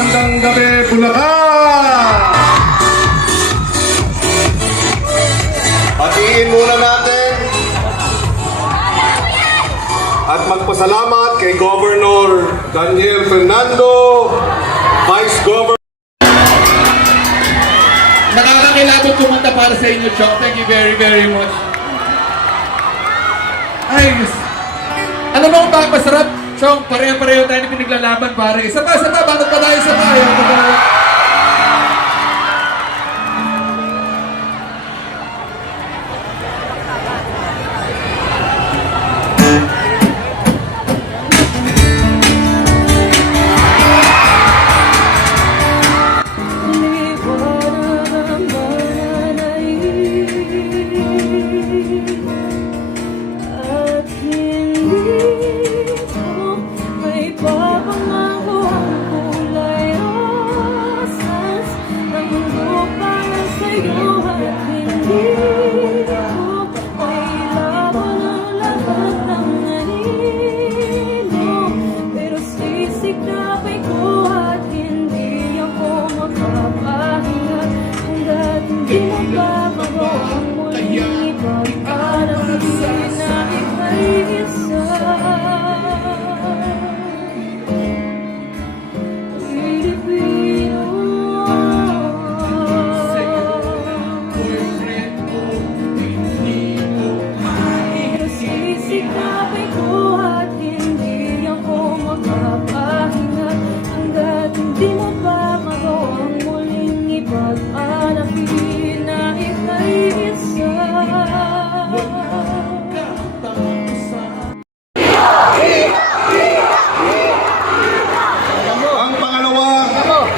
magandang gabi, Bulacan! Hatiin muna natin at magpasalamat kay Governor Daniel Fernando, Vice Governor. Nakakakilabot pumunta para sa inyo, Chong. Thank you very, very much. Ay, ano bang masarap? Chong, pareho-pareho tayo na pinaglalaban, pare. Isa pa, bakit pa tayo sa tayo?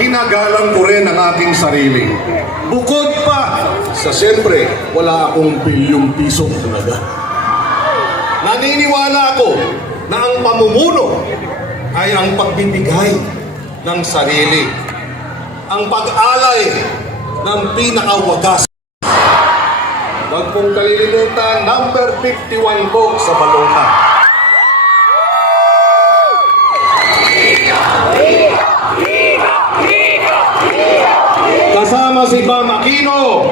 Ginagalang ko rin ang aking sarili. Bukod pa sa siyempre, wala akong bilyong piso talaga. Naniniwala ako na ang pamumuno ay ang pagbibigay ng sarili. Ang pag-alay ng pinakawagas. Huwag pong kalilimutan, number 51 po sa balota. Kasama si Bam Aquino,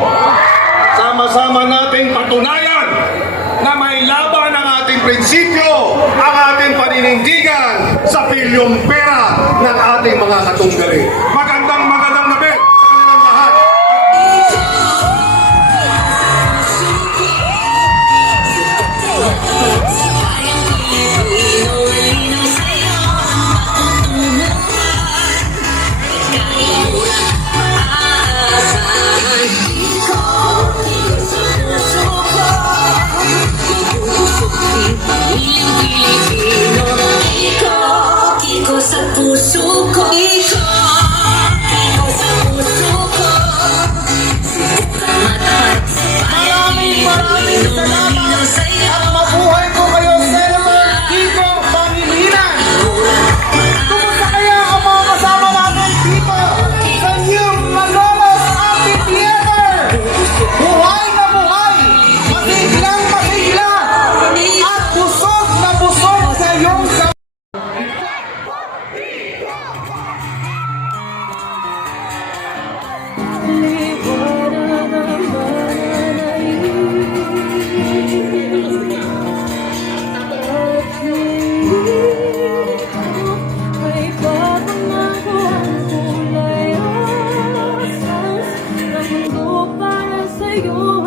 sama-sama nating patunayan na may laban ang ating prinsipyo, ang ating paninindigan sa pilyong pera ng ating mga katunggali. Magandang gabi sa kanilang lahat. Sa puso ko, ikaw sa puso ko, maraming salamat at mabuhay ko kayo, Senator Kiko Pangilinan. Kumusta kaya ang mga kasama natin dito sa New Malolos Amphitheater? Buhay na buhay, masiglang masigla, at busog na busog sa iyong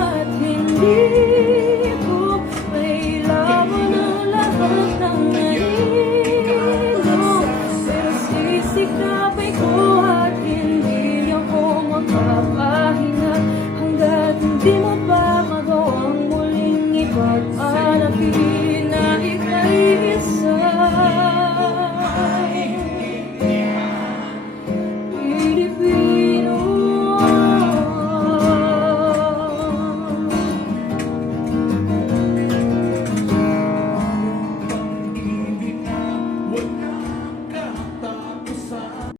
at hindi ko may laban ng lahat ng